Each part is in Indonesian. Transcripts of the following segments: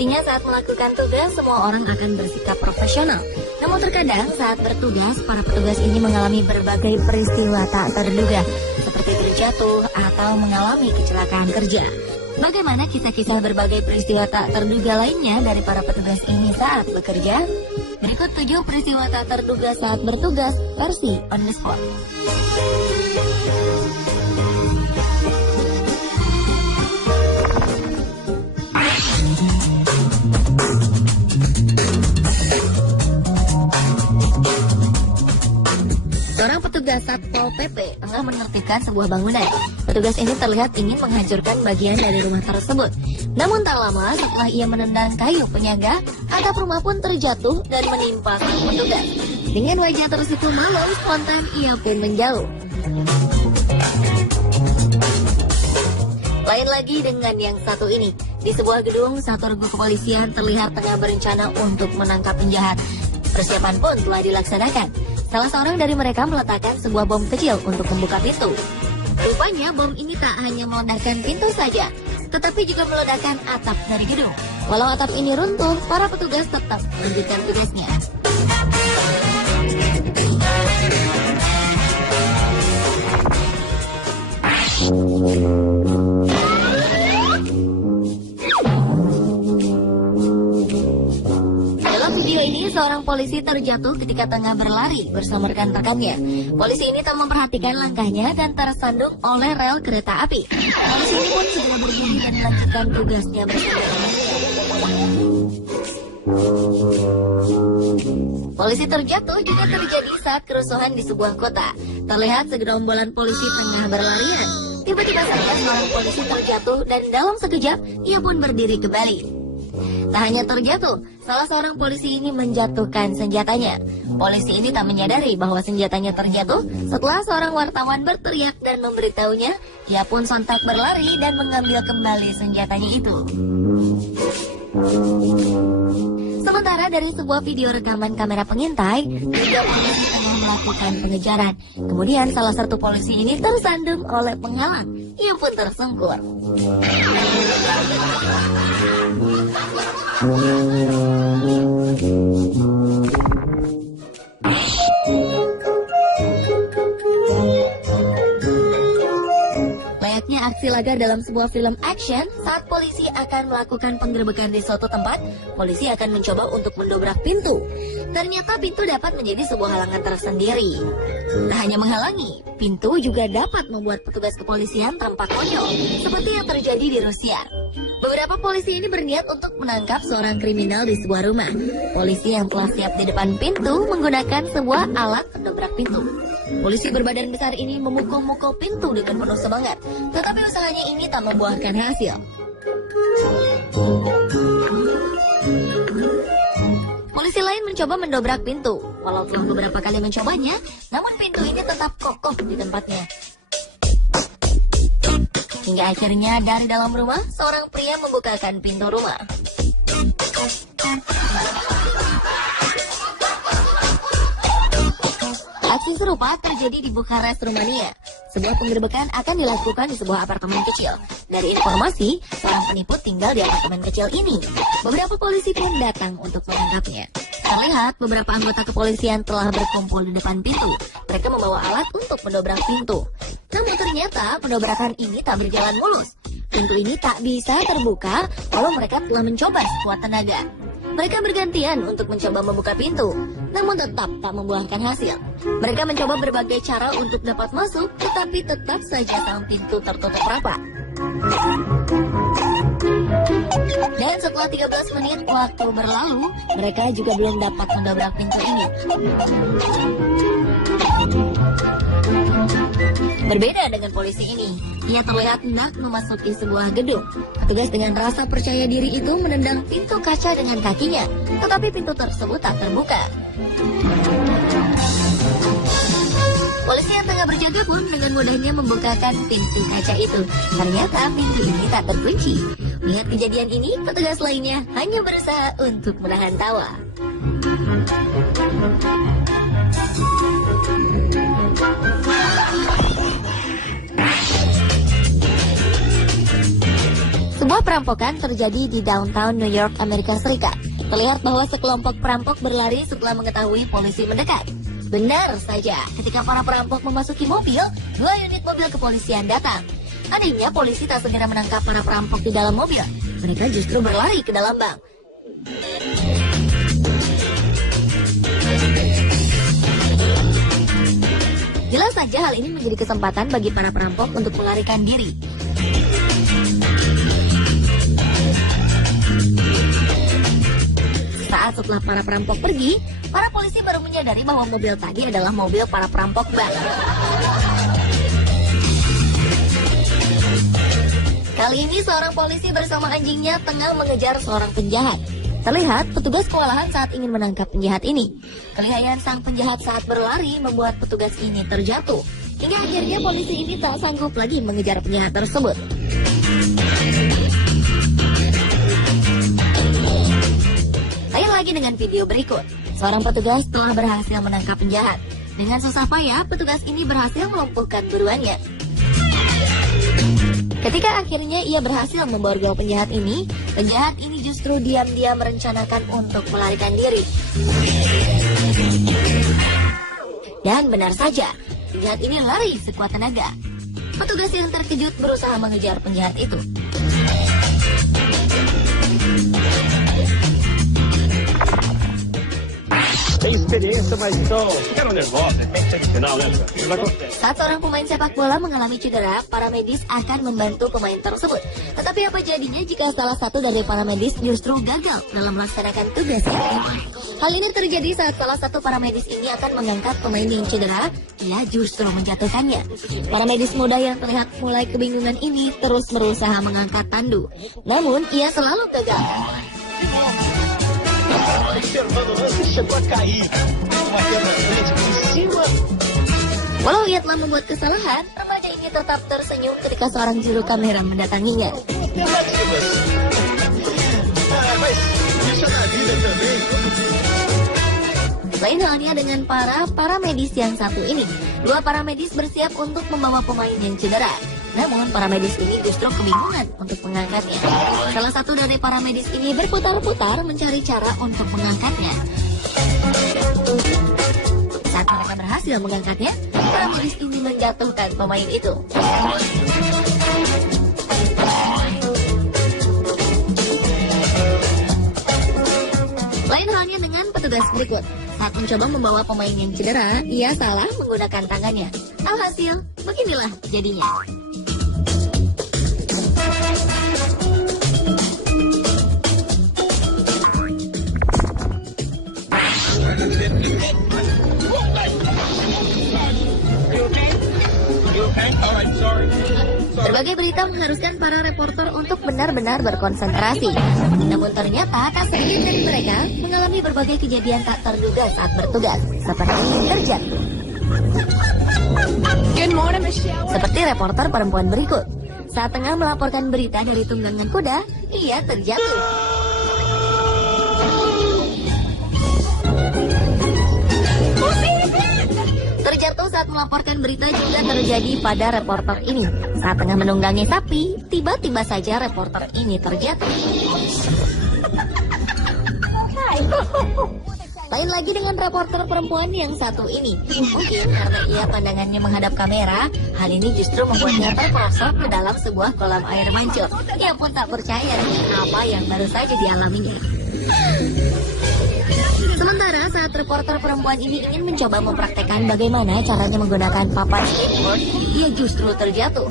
Sejatinya saat melakukan tugas, semua orang akan bersikap profesional. Namun terkadang saat bertugas, para petugas ini mengalami berbagai peristiwa tak terduga, seperti terjatuh atau mengalami kecelakaan kerja. Bagaimana kisah-kisah berbagai peristiwa tak terduga lainnya dari para petugas ini saat bekerja? Berikut 7 peristiwa tak terduga saat bertugas versi on the spot. Seorang petugas Satpol PP tengah menertibkan sebuah bangunan. Petugas ini terlihat ingin menghancurkan bagian dari rumah tersebut. Namun tak lama setelah ia menendang kayu penyangga, atap rumah pun terjatuh dan menimpa sang petugas. Dengan wajah tersipu malu, spontan ia pun menjauh. Lain lagi dengan yang satu ini. Di sebuah gedung, satu regu kepolisian terlihat tengah berencana untuk menangkap penjahat. Persiapan pun telah dilaksanakan. Salah seorang dari mereka meletakkan sebuah bom kecil untuk membuka pintu. Rupanya bom ini tak hanya meledakkan pintu saja, tetapi juga meledakkan atap dari gedung. Walau atap ini runtuh, para petugas tetap melanjutkan tugasnya. Seorang polisi terjatuh ketika tengah berlari bersama rekan-rekannya. Polisi ini tak memperhatikan langkahnya dan tersandung oleh rel kereta api. Polisi ini pun segera berdiri dan melanjutkan tugasnya bersama. Polisi terjatuh juga terjadi saat kerusuhan di sebuah kota. Terlihat segerombolan polisi tengah berlarian. Tiba-tiba saja seorang polisi terjatuh dan dalam sekejap ia pun berdiri kembali. Tak hanya terjatuh, salah seorang polisi ini menjatuhkan senjatanya. Polisi ini tak menyadari bahwa senjatanya terjatuh setelah seorang wartawan berteriak dan memberitahunya. Ia pun sontak berlari dan mengambil kembali senjatanya itu. Sementara dari sebuah video rekaman kamera pengintai, 3 polisi tengah melakukan pengejaran. Kemudian salah satu polisi ini tersandung oleh penghalang. Ia pun tersungkur. Layaknya aksi laga dalam sebuah film action, saat polisi akan melakukan penggerebekan di suatu tempat, polisi akan mencoba untuk mendobrak pintu. Ternyata pintu dapat menjadi sebuah halangan tersendiri. Tak hanya menghalangi, pintu juga dapat membuat petugas kepolisian tampak konyol, seperti yang terjadi di Rusia. Beberapa polisi ini berniat untuk menangkap seorang kriminal di sebuah rumah. Polisi yang telah siap di depan pintu menggunakan sebuah alat pendobrak pintu. Polisi berbadan besar ini memukul-mukul pintu dengan penuh semangat, tetapi usahanya ini tak membuahkan hasil. Polisi lain mencoba mendobrak pintu. Walau telah beberapa kali mencobanya, namun pintu ini tetap kokoh di tempatnya. Hingga akhirnya dari dalam rumah, seorang pria membukakan pintu rumah. Aksi serupa terjadi di Bukares, Rumania. Sebuah penggerebekan akan dilakukan di sebuah apartemen kecil. Dari informasi, seorang penipu tinggal di apartemen kecil ini. Beberapa polisi pun datang untuk menangkapnya. Terlihat beberapa anggota kepolisian telah berkumpul di depan pintu. Mereka membawa alat untuk mendobrak pintu. Namun ternyata pendobrakan ini tak berjalan mulus. Pintu ini tak bisa terbuka walau mereka telah mencoba sekuat tenaga. Mereka bergantian untuk mencoba membuka pintu, namun tetap tak membuahkan hasil. Mereka mencoba berbagai cara untuk dapat masuk, tetapi tetap saja sang pintu tertutup rapat. Dan setelah 13 menit waktu berlalu, mereka juga belum dapat mendobrak pintu ini. Berbeda dengan polisi ini, ia terlihat hendak memasuki sebuah gedung. Petugas dengan rasa percaya diri itu menendang pintu kaca dengan kakinya, tetapi pintu tersebut tak terbuka. Polisi yang tengah berjaga pun dengan mudahnya membukakan pintu kaca itu. Ternyata pintu ini tak terkunci. Melihat kejadian ini, petugas lainnya hanya berusaha untuk menahan tawa. Sebuah Sebuah perampokan terjadi di downtown New York, Amerika Serikat. Terlihat bahwa sekelompok perampok berlari setelah mengetahui polisi mendekat. Benar saja, ketika para perampok memasuki mobil, 2 unit mobil kepolisian datang. Anehnya, polisi tak segera menangkap para perampok di dalam mobil. Mereka justru berlari ke dalam bank. Jelas saja hal ini menjadi kesempatan bagi para perampok untuk melarikan diri. Saat setelah para perampok pergi, para polisi baru menyadari bahwa mobil tadi adalah mobil para perampok bank. Kali ini seorang polisi bersama anjingnya tengah mengejar seorang penjahat. Terlihat petugas kewalahan saat ingin menangkap penjahat ini. Kelihayan sang penjahat saat berlari membuat petugas ini terjatuh. Hingga akhirnya polisi ini tak sanggup lagi mengejar penjahat tersebut. Lain lagi dengan video berikut. Seorang petugas telah berhasil menangkap penjahat. Dengan susah payah, petugas ini berhasil melumpuhkan buruannya. Ketika akhirnya ia berhasil memborgol penjahat ini justru diam-diam merencanakan untuk melarikan diri. Dan benar saja, penjahat ini lari sekuat tenaga. Petugas yang terkejut berusaha mengejar penjahat itu. Saat seorang pemain sepak bola mengalami cedera, para medis akan membantu pemain tersebut. Tetapi apa jadinya jika salah satu dari para medis justru gagal dalam melaksanakan tugasnya? Hal ini terjadi saat salah satu para medis ini akan mengangkat pemain yang cedera, ia justru menjatuhkannya. Para medis muda yang terlihat mulai kebingungan ini terus berusaha mengangkat tandu. Namun, ia selalu gagal. Walau ia telah membuat kesalahan, remaja ini tetap tersenyum ketika seorang juru kamera mendatanginya. Lain halnya dengan para medis yang satu ini. 2 para medis bersiap untuk membawa pemain yang cedera. Namun para medis ini justru kebingungan untuk mengangkatnya. Salah satu dari para medis ini berputar-putar mencari cara untuk mengangkatnya. Saat mereka berhasil mengangkatnya, para medis ini menjatuhkan pemain itu. Lain halnya dengan petugas berikut. Saat mencoba membawa pemain yang cedera, ia salah menggunakan tangannya. Alhasil, beginilah jadinya. Berbagai berita mengharuskan para reporter untuk benar-benar berkonsentrasi. Namun ternyata tak sedikit dari mereka mengalami berbagai kejadian tak terduga saat bertugas, seperti terjatuh. Seperti reporter perempuan berikut. Saat tengah melaporkan berita dari tunggangan kuda, ia terjatuh. Terjatuh saat melaporkan berita juga terjadi pada reporter ini. Saat tengah menunggangi sapi, tiba-tiba saja reporter ini terjatuh. Lain lagi dengan reporter perempuan yang satu ini. Mungkin karena ia pandangannya menghadap kamera, hal ini justru membuatnya terperosok ke dalam sebuah kolam air mancur. Ia pun tak percaya dengan apa yang baru saja dialaminya. Sementara saat reporter perempuan ini ingin mencoba mempraktekkan bagaimana caranya menggunakan papan skateboard, ia justru terjatuh.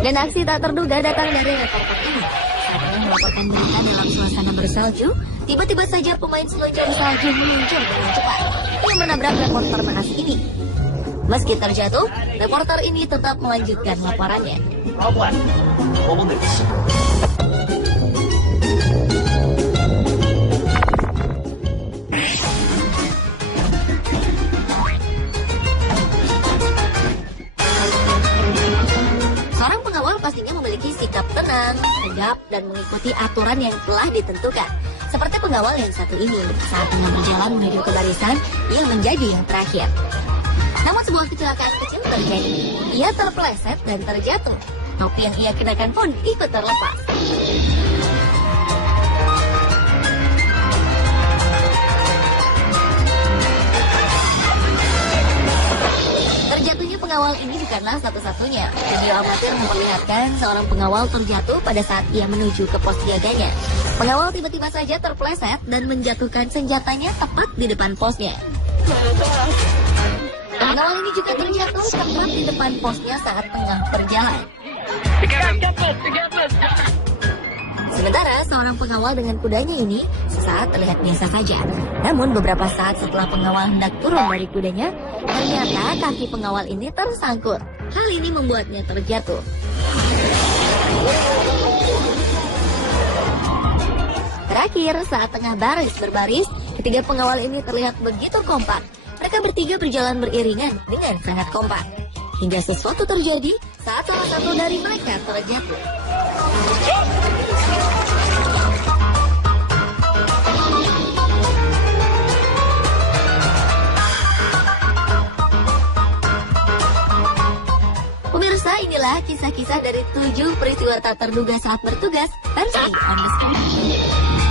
Dan aksi tak terduga datang dari reporter ini. Saat ingin melaporkan berita dalam suasana bersalju, tiba-tiba saja pemain selonceng salju meluncur dengan cepat. Ia menabrak reporter naas ini. Meski terjatuh, reporter ini tetap melanjutkan laporannya. Seorang pengawal pastinya memiliki sikap tenang, tegap, dan mengikuti aturan yang telah ditentukan. Seperti pengawal yang satu ini, saat tengah berjalan menuju ke barisan, ia menjadi yang terakhir. Namun sebuah kecelakaan kecil terjadi. Ia terpeleset dan terjatuh. Topi yang ia kenakan pun ikut terlepas. Terjatuhnya pengawal ini bukanlah satu-satunya. Video amatir memperlihatkan seorang pengawal terjatuh pada saat ia menuju ke pos jaganya. Pengawal tiba-tiba saja terpeleset dan menjatuhkan senjatanya tepat di depan posnya. Pengawal ini juga terjatuh tepat di depan posnya saat tengah berjalan. Sementara seorang pengawal dengan kudanya ini sesaat terlihat biasa saja. Namun beberapa saat setelah pengawal hendak turun dari kudanya, ternyata kaki pengawal ini tersangkut. Hal ini membuatnya terjatuh. Terakhir, saat tengah berbaris, ketiga pengawal ini terlihat begitu kompak. Mereka bertiga berjalan beriringan dengan sangat kompak. Hingga sesuatu terjadi saat salah satu dari mereka terjatuh. Pemirsa, inilah kisah-kisah dari 7 peristiwa tak terduga saat bertugas versi On The Spot.